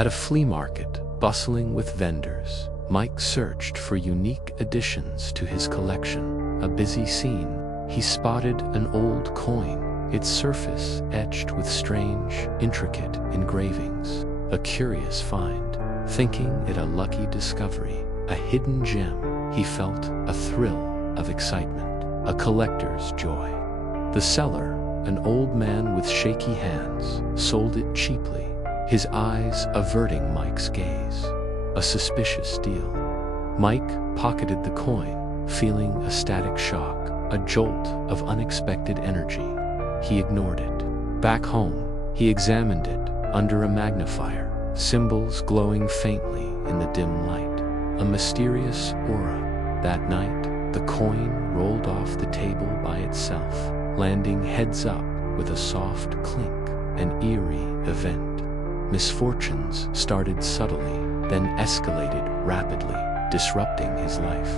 At a flea market, bustling with vendors, Mike searched for unique additions to his collection. A busy scene, he spotted an old coin, its surface etched with strange, intricate engravings. A curious find. Thinking it a lucky discovery, a hidden gem, he felt a thrill of excitement, a collector's joy. The seller, an old man with shaky hands, sold it cheaply, his eyes averting Mike's gaze. A suspicious deal. Mike pocketed the coin, feeling a static shock, a jolt of unexpected energy. He ignored it. Back home, he examined it under a magnifier, symbols glowing faintly in the dim light. A mysterious aura. That night, the coin rolled off the table by itself, landing heads up with a soft clink, an eerie event. Misfortunes started subtly, then escalated rapidly, disrupting his life.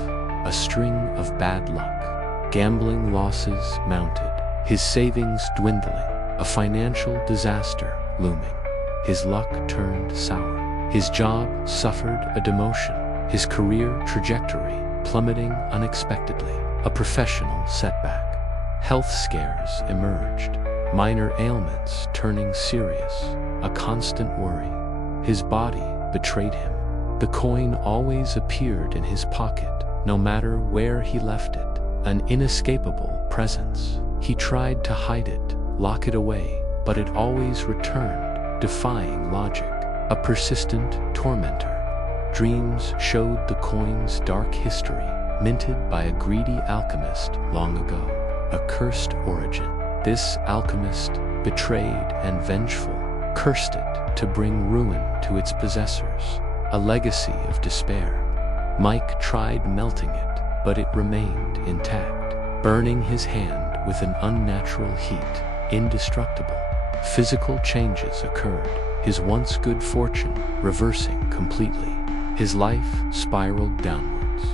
A string of bad luck. Gambling losses mounted, his savings dwindling, a financial disaster looming. His luck turned sour. His job suffered a demotion, his career trajectory plummeting unexpectedly. A professional setback. Health scares emerged, minor ailments turning serious, a constant worry. His body betrayed him. The coin always appeared in his pocket, no matter where he left it, an inescapable presence. He tried to hide it, lock it away, but it always returned, defying logic, a persistent tormentor. Dreams showed the coin's dark history, minted by a greedy alchemist long ago. A cursed origin. This alchemist, betrayed and vengeful, cursed it to bring ruin to its possessors, a legacy of despair. Mike tried melting it, but it remained intact, burning his hand with an unnatural heat, indestructible. Physical changes occurred, his once good fortune reversing completely. His life spiraled downwards.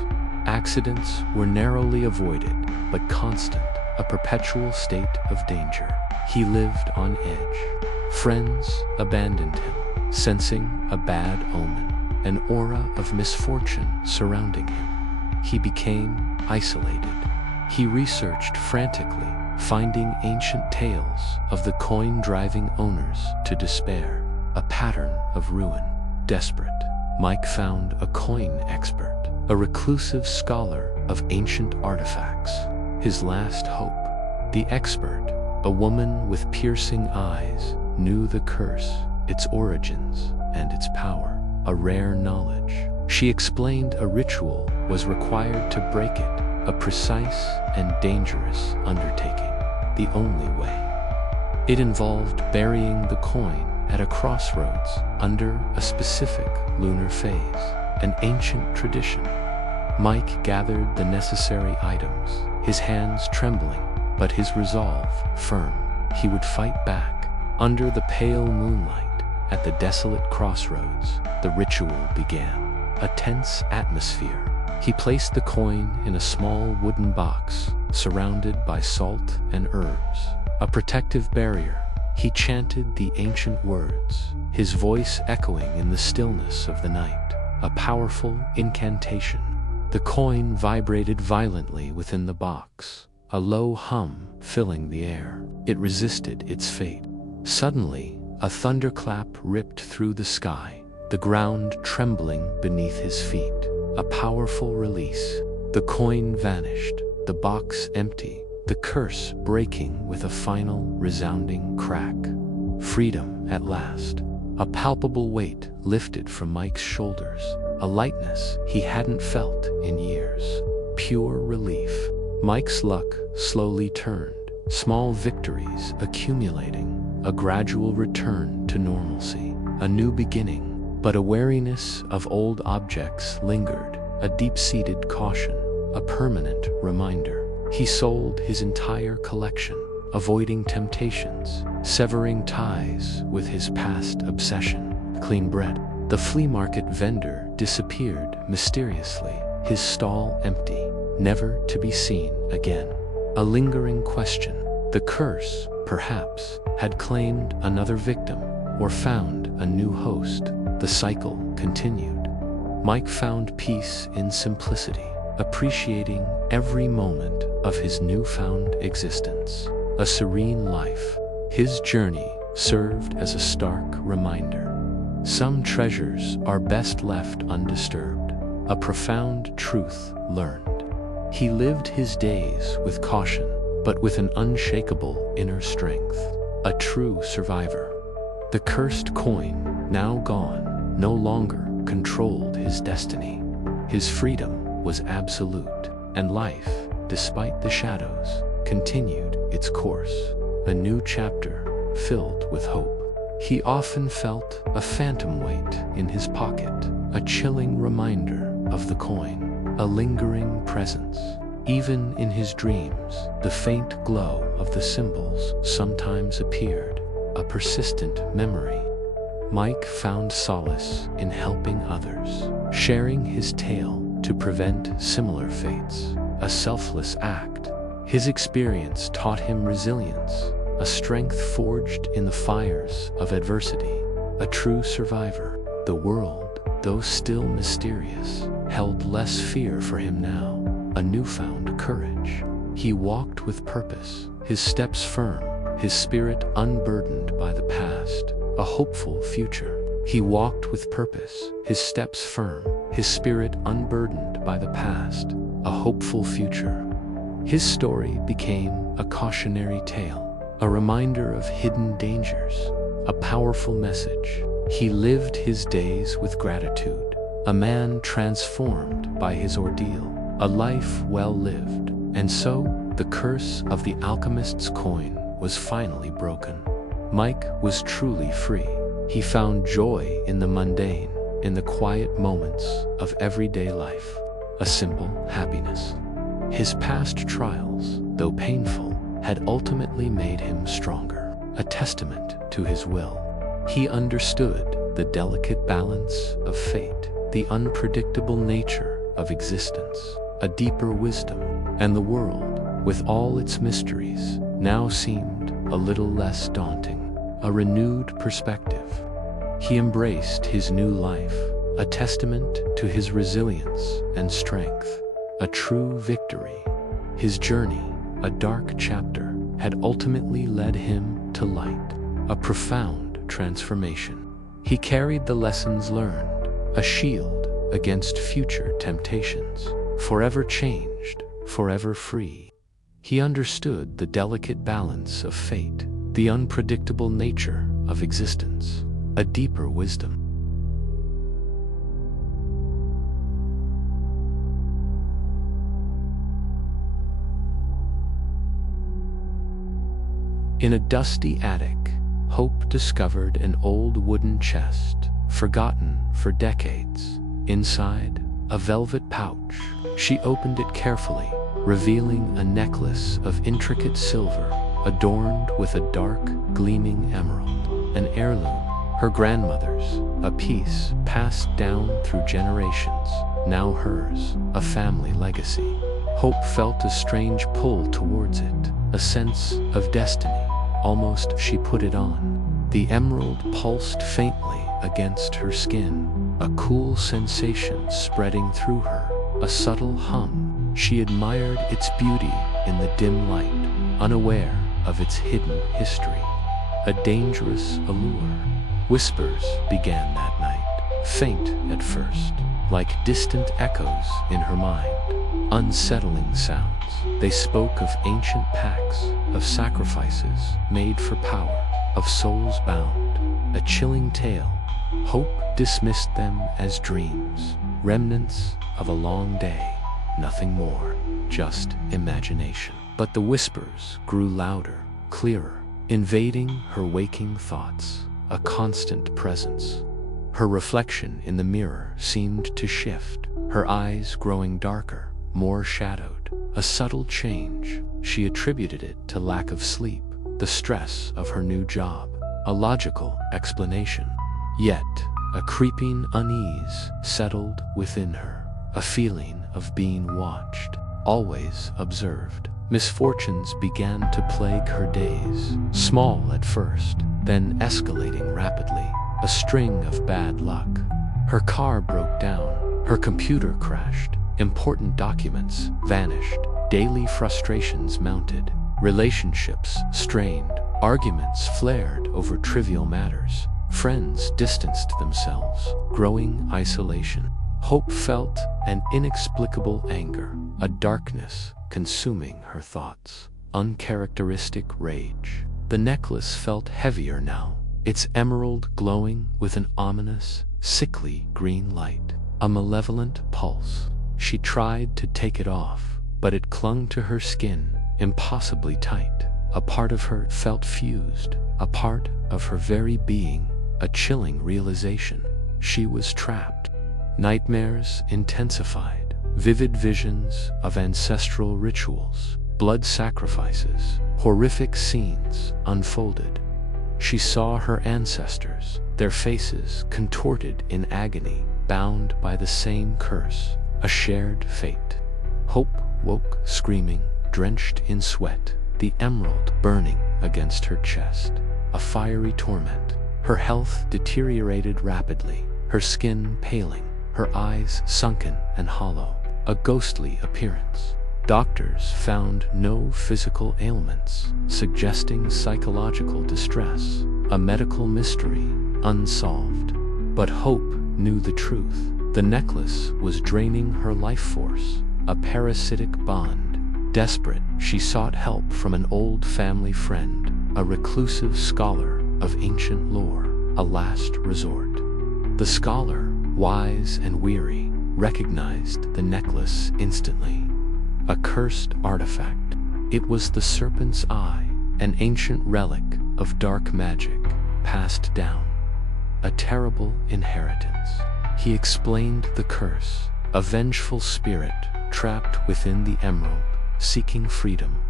Accidents were narrowly avoided, but constant, a perpetual state of danger. He lived on edge. Friends abandoned him, sensing a bad omen, an aura of misfortune surrounding him. He became isolated. He researched frantically, finding ancient tales of the coin driving owners to despair, a pattern of ruin. Desperate, Mike found a coin expert, a reclusive scholar of ancient artifacts, his last hope. The expert, a woman with piercing eyes, knew the curse, its origins, and its power, a rare knowledge. She explained a ritual was required to break it, a precise and dangerous undertaking, the only way. It involved burying the coin at a crossroads under a specific lunar phase, an ancient tradition. Mike gathered the necessary items, his hands trembling, but his resolve firm. He would fight back. Under the pale moonlight, at the desolate crossroads, the ritual began. A tense atmosphere. He placed the coin in a small wooden box, surrounded by salt and herbs, a protective barrier. He chanted the ancient words, his voice echoing in the stillness of the night, a powerful incantation. The coin vibrated violently within the box, a low hum filling the air. It resisted its fate. Suddenly, a thunderclap ripped through the sky, the ground trembling beneath his feet. A powerful release. The coin vanished, the box empty, the curse breaking with a final resounding crack. Freedom at last. A palpable weight lifted from Mike's shoulders, a lightness he hadn't felt in years. Pure relief. Mike's luck slowly turned, small victories accumulating, a gradual return to normalcy, a new beginning. But a wariness of old objects lingered, a deep-seated caution, a permanent reminder. He sold his entire collection, avoiding temptations, severing ties with his past obsession. Clean bread. The flea market vendor disappeared mysteriously, his stall empty, never to be seen again. A lingering question. The curse, perhaps, had claimed another victim, or found a new host. the cycle continued. Mike found peace in simplicity, appreciating every moment of his newfound existence. A serene life. His journey served as a stark reminder. Some treasures are best left undisturbed. A profound truth learned. He lived his days with caution, but with an unshakable inner strength. A true survivor. The cursed coin, now gone, no longer controlled his destiny. His freedom was absolute, and life, despite the shadows, continued its course. A new chapter filled with hope. He often felt a phantom weight in his pocket, a chilling reminder of the coin, a lingering presence. Even in his dreams, the faint glow of the symbols sometimes appeared, a persistent memory. Mike found solace in helping others, sharing his tale to prevent similar fates, a selfless act. His experience taught him resilience, a strength forged in the fires of adversity. A true survivor. The world, though still mysterious, held less fear for him now, a newfound courage. He walked with purpose, his steps firm, his spirit unburdened by the past, a hopeful future. He walked with purpose, his steps firm, his spirit unburdened by the past, a hopeful future. His story became a cautionary tale, a reminder of hidden dangers, a powerful message. He lived his days with gratitude, a man transformed by his ordeal, a life well lived. And so, the curse of the alchemist's coin was finally broken. Mike was truly free. He found joy in the mundane, in the quiet moments of everyday life, a simple happiness. His past trials, though painful, had ultimately made him stronger, a testament to his will. He understood the delicate balance of fate, the unpredictable nature of existence, a deeper wisdom, and the world, with all its mysteries, now seemed a little less daunting, a renewed perspective. He embraced his new life, a testament to his resilience and strength, a true victory. His journey, a dark chapter, had ultimately led him to light, a profound transformation. He carried the lessons learned, a shield against future temptations, forever changed, forever free. He understood the delicate balance of fate, the unpredictable nature of existence, a deeper wisdom. In a dusty attic, Hope discovered an old wooden chest, forgotten for decades. Inside, a velvet pouch. She opened it carefully, revealing a necklace of intricate silver, adorned with a dark, gleaming emerald, an heirloom, her grandmother's, a piece passed down through generations, now hers, a family legacy. Hope felt a strange pull towards it, a sense of destiny. Almost she put it on. The emerald pulsed faintly against her skin, a cool sensation spreading through her, a subtle hum. She admired its beauty in the dim light, unaware of its hidden history. A dangerous allure. Whispers began that night, faint at first, like distant echoes in her mind. Unsettling sounds. They spoke of ancient pacts, of sacrifices made for power, of souls bound. A chilling tale. Hope dismissed them as dreams, remnants of a long day, nothing more, just imagination. But the whispers grew louder, clearer, invading her waking thoughts, a constant presence. Her reflection in the mirror seemed to shift, her eyes growing darker, more shadowed. A subtle change. She attributed it to lack of sleep, the stress of her new job, a logical explanation. Yet, a creeping unease settled within her, a feeling of being watched, always observed. Misfortunes began to plague her days, small at first, then escalating rapidly. a string of bad luck. Her car broke down, her computer crashed, important documents vanished, daily frustrations mounted, relationships strained, arguments flared over trivial matters, friends distanced themselves, growing isolation. Hope felt an inexplicable anger, a darkness consuming her thoughts, uncharacteristic rage. The necklace felt heavier now, its emerald glowing with an ominous, sickly green light, a malevolent pulse. She tried to take it off, but it clung to her skin, impossibly tight. A part of her felt fused, a part of her very being, a chilling realization. She was trapped. Nightmares intensified, vivid visions of ancestral rituals, blood sacrifices, horrific scenes unfolded. She saw her ancestors, their faces contorted in agony, bound by the same curse, a shared fate. Hope woke screaming, drenched in sweat, the emerald burning against her chest, a fiery torment. Her health deteriorated rapidly, her skin paling, her eyes sunken and hollow, a ghostly appearance. Doctors found no physical ailments, suggesting psychological distress, a medical mystery unsolved. But Hope knew the truth. The necklace was draining her life force, a parasitic bond. Desperate, she sought help from an old family friend, a reclusive scholar of ancient lore, a last resort. The scholar, wise and weary, recognized the necklace instantly. A cursed artifact. It was the serpent's eye, an ancient relic of dark magic, passed down. A terrible inheritance. He explained the curse, a vengeful spirit trapped within the emerald, seeking freedom.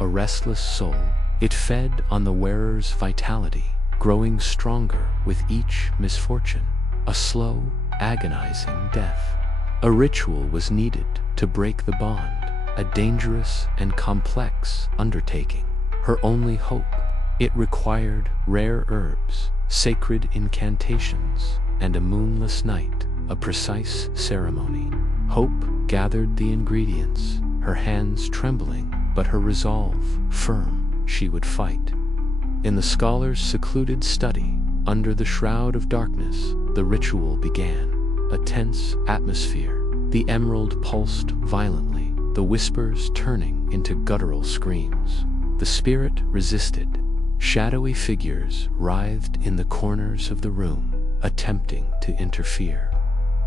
A restless soul, it fed on the wearer's vitality, growing stronger with each misfortune. A slow, agonizing death. A ritual was needed to break the bond, a dangerous and complex undertaking. Her only hope. It required rare herbs, sacred incantations, and a moonless night, a precise ceremony. Hope gathered the ingredients, her hands trembling, but her resolve firm. She would fight. In the scholar's secluded study, under the shroud of darkness, the ritual began. A tense atmosphere. The emerald pulsed violently, the whispers turning into guttural screams. The spirit resisted. Shadowy figures writhed in the corners of the room, attempting to interfere.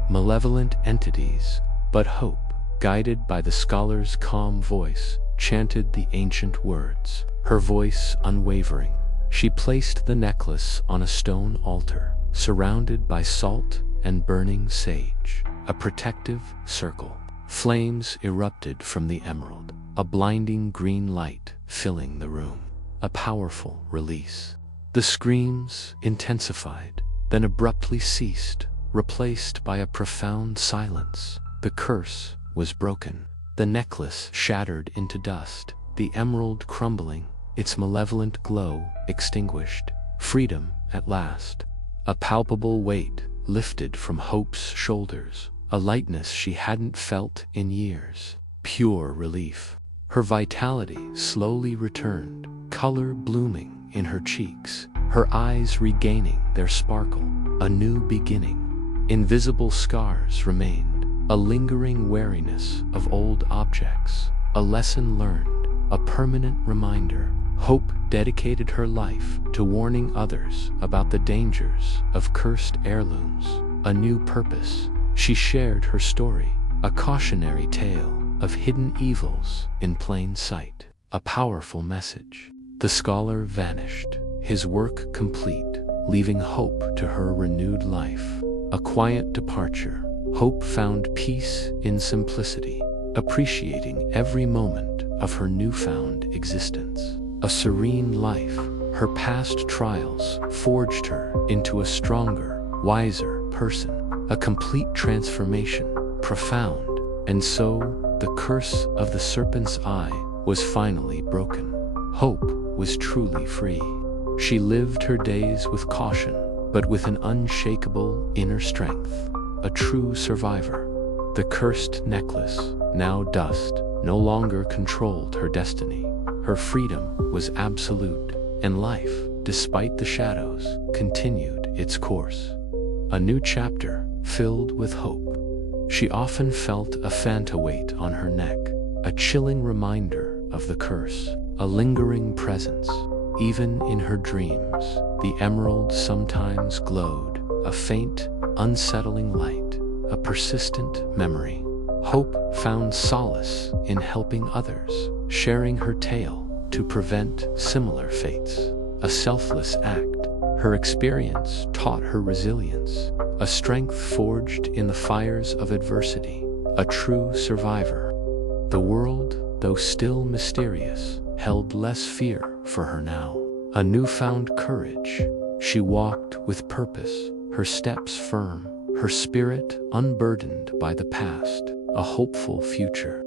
Malevolent entities, but Hope, guided by the scholar's calm voice, chanted the ancient words, her voice unwavering. She placed the necklace on a stone altar, surrounded by salt and burning sage, a protective circle. Flames erupted from the emerald, a blinding green light filling the room, a powerful release. The screams intensified, then abruptly ceased, replaced by a profound silence. The curse was broken, the necklace shattered into dust, the emerald crumbling, its malevolent glow extinguished. Freedom at last. A palpable weight lifted from Hope's shoulders, a lightness she hadn't felt in years. Pure relief. Her vitality slowly returned, color blooming in her cheeks, her eyes regaining their sparkle. A new beginning. Invisible scars remained, a lingering wariness of old objects, a lesson learned, a permanent reminder. Hope dedicated her life to warning others about the dangers of cursed heirlooms. A new purpose. She shared her story, a cautionary tale of hidden evils in plain sight, a powerful message. The scholar vanished, his work complete, leaving Hope to her renewed life. A quiet departure. Hope found peace in simplicity, appreciating every moment of her newfound existence. A serene life. Her past trials forged her into a stronger, wiser person. A complete transformation, profound. And so, the curse of the serpent's eye was finally broken. Hope was truly free. She lived her days with caution, but with an unshakable inner strength, a true survivor. The cursed necklace, now dust, no longer controlled her destiny. Her freedom was absolute, and life, despite the shadows, continued its course. A new chapter, filled with hope. She often felt a phanta weight on her neck, a chilling reminder of the curse, a lingering presence. Even in her dreams, the emerald sometimes glowed, a faint, unsettling light, a persistent memory. Hope found solace in helping others, sharing her tale to prevent similar fates. A selfless act. Her experience taught her resilience, a strength forged in the fires of adversity, a true survivor. The world, though still mysterious, held less fear for her now. A newfound courage. She walked with purpose, her steps firm, her spirit unburdened by the past, a hopeful future.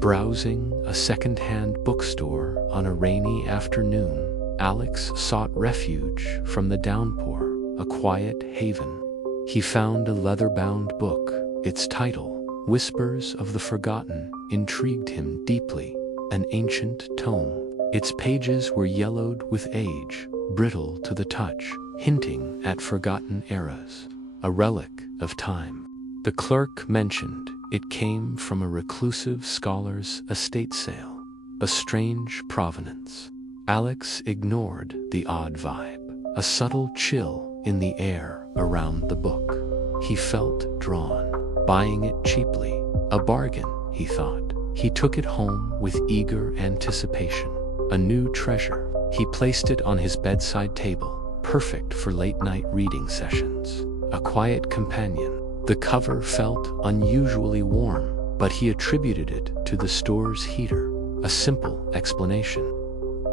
Browsing a second-hand bookstore on a rainy afternoon, Alex sought refuge from the downpour, a quiet haven. He found a leather-bound book. Its title, Whispers of the Forgotten, intrigued him deeply. An ancient tome. Its pages were yellowed with age, brittle to the touch, hinting at forgotten eras. A relic of time. The clerk mentioned it came from a reclusive scholar's estate sale. A strange provenance. Alex ignored the odd vibe, a subtle chill in the air around the book. He felt drawn, buying it cheaply. A bargain, he thought. He took it home with eager anticipation. A new treasure. He placed it on his bedside table, perfect for late-night reading sessions. A quiet companion. The cover felt unusually warm, but he attributed it to the store's heater. A simple explanation.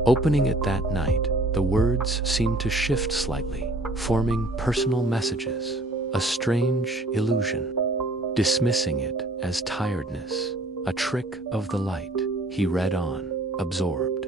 Opening it that night, the words seemed to shift slightly, forming personal messages. A strange illusion. Dismissing it as tiredness, a trick of the light, he read on, absorbed.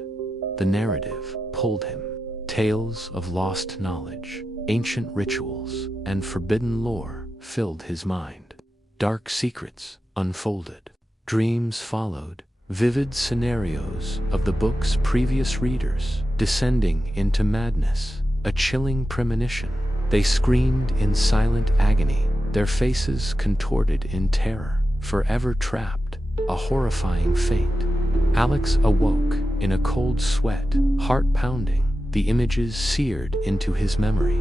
The narrative pulled him. Tales of lost knowledge, ancient rituals, and forbidden lore filled his mind. Dark secrets unfolded. Dreams followed, vivid scenarios of the book's previous readers, descending into madness, a chilling premonition. They screamed in silent agony, their faces contorted in terror, forever trapped, a horrifying fate. Alex awoke in a cold sweat, heart pounding, the images seared into his memory.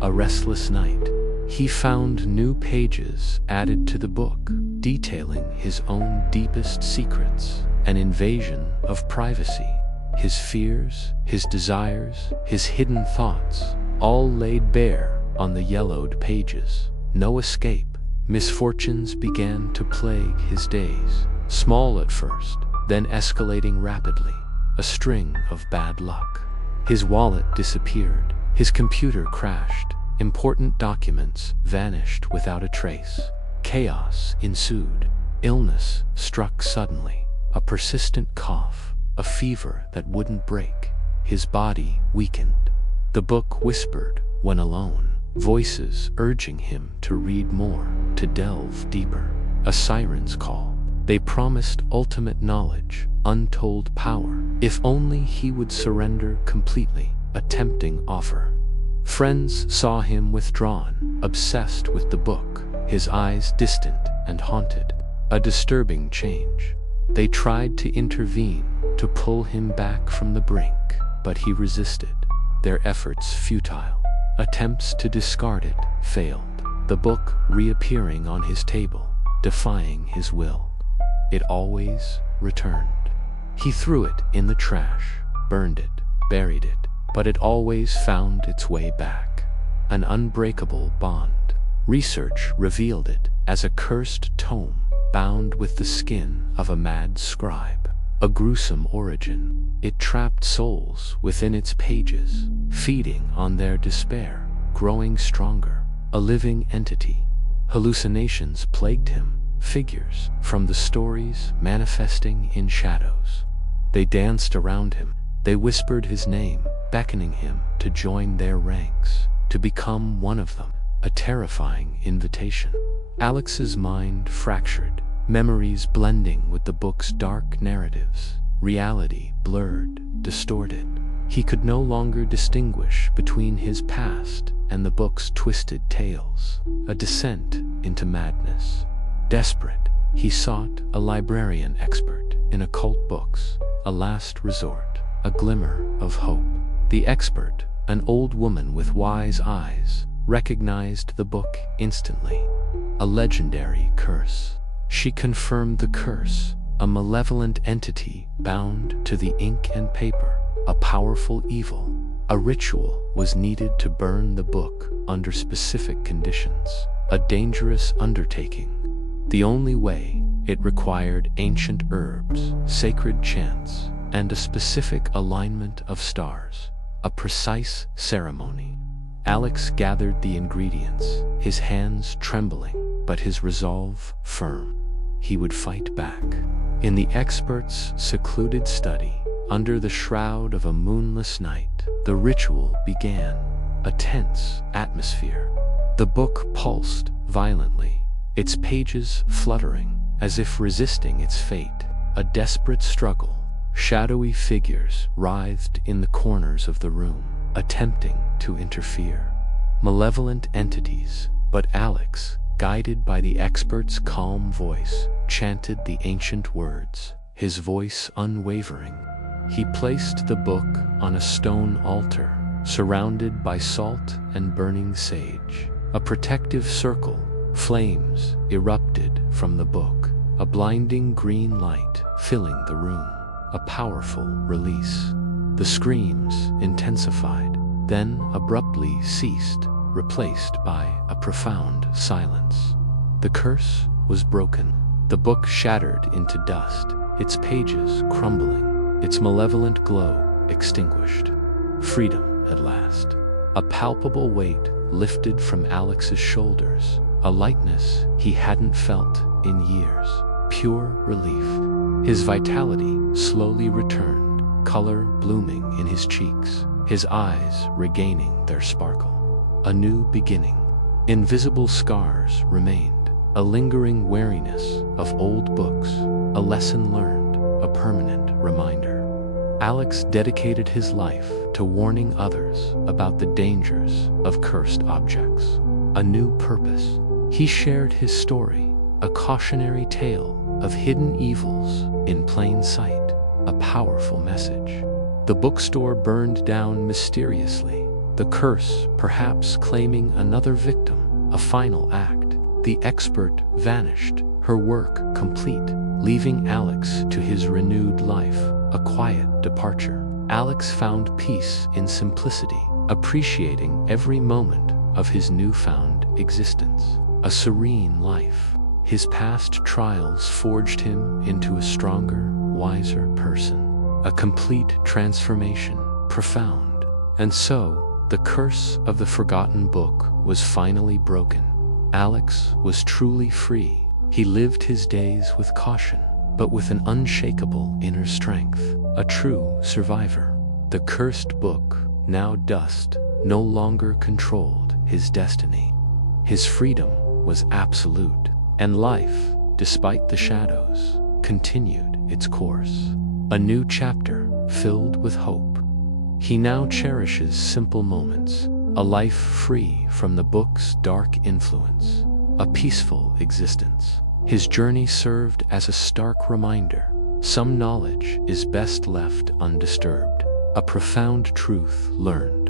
A restless night. He found new pages added to the book, detailing his own deepest secrets, an invasion of privacy. His fears, his desires, his hidden thoughts, all laid bare on the yellowed pages. No escape. Misfortunes began to plague his days, small at first, then escalating rapidly, a string of bad luck. His wallet disappeared, his computer crashed, important documents vanished without a trace. Chaos ensued. Illness struck suddenly, a persistent cough, a fever that wouldn't break. His body weakened. The book whispered when alone, voices urging him to read more, to delve deeper. A siren's call. They promised ultimate knowledge, untold power, if only he would surrender completely, a tempting offer. Friends saw him withdrawn, obsessed with the book, his eyes distant and haunted. A disturbing change. They tried to intervene, to pull him back from the brink, but he resisted, their efforts futile. Attempts to discard it failed, the book reappearing on his table, defying his will. It always returned. He threw it in the trash, burned it, buried it, but it always found its way back. An unbreakable bond. Research revealed it as a cursed tome, bound with the skin of a mad scribe. A gruesome origin. It trapped souls within its pages, feeding on their despair, growing stronger. A living entity. Hallucinations plagued him, figures from the stories manifesting in shadows. They danced around him. They whispered his name, beckoning him to join their ranks, to become one of them, a terrifying invitation. Alex's mind fractured, memories blending with the book's dark narratives, reality blurred, distorted. He could no longer distinguish between his past and the book's twisted tales, a descent into madness. Desperate, he sought a librarian expert in occult books, a last resort, a glimmer of hope. The expert, an old woman with wise eyes, recognized the book instantly. A legendary curse. She confirmed the curse, a malevolent entity bound to the ink and paper, a powerful evil. A ritual was needed to burn the book under specific conditions, a dangerous undertaking. The only way, it required ancient herbs, sacred chants, and a specific alignment of stars, a precise ceremony. Alex gathered the ingredients, his hands trembling, but his resolve firm. He would fight back. In the expert's secluded study, under the shroud of a moonless night, the ritual began, a tense atmosphere. The book pulsed violently, its pages fluttering, as if resisting its fate. A desperate struggle. Shadowy figures writhed in the corners of the room, attempting to interfere. Malevolent entities, but Alex, guided by the expert's calm voice, chanted the ancient words, his voice unwavering. He placed the book on a stone altar, surrounded by salt and burning sage. A protective circle, flames erupted from the book, a blinding green light filling the room, a powerful release. The screams intensified, then abruptly ceased, replaced by a profound silence. The curse was broken, the book shattered into dust, its pages crumbling, its malevolent glow extinguished. Freedom at last. A palpable weight lifted from Alex's shoulders, a lightness he hadn't felt in years. Pure relief. His vitality slowly returned, color blooming in his cheeks, his eyes regaining their sparkle. A new beginning. Invisible scars remained, a lingering wariness of old books, a lesson learned, a permanent reminder. Alex dedicated his life to warning others about the dangers of cursed objects. A new purpose. He shared his story, a cautionary tale of hidden evils in plain sight, a powerful message. The bookstore burned down mysteriously, the curse perhaps claiming another victim, a final act. The expert vanished, her work complete, leaving Alex to his renewed life, a quiet departure. Alex found peace in simplicity, appreciating every moment of his newfound existence. A serene life. His past trials forged him into a stronger, wiser person. A complete transformation, profound. And so, the curse of the forgotten book was finally broken. Alex was truly free. He lived his days with caution, but with an unshakable inner strength. A true survivor. The cursed book, now dust, no longer controlled his destiny. His freedom was absolute, and life, despite the shadows, continued its course. A new chapter filled with hope. He now cherishes simple moments, a life free from the book's dark influence, a peaceful existence. His journey served as a stark reminder. Some knowledge is best left undisturbed, a profound truth learned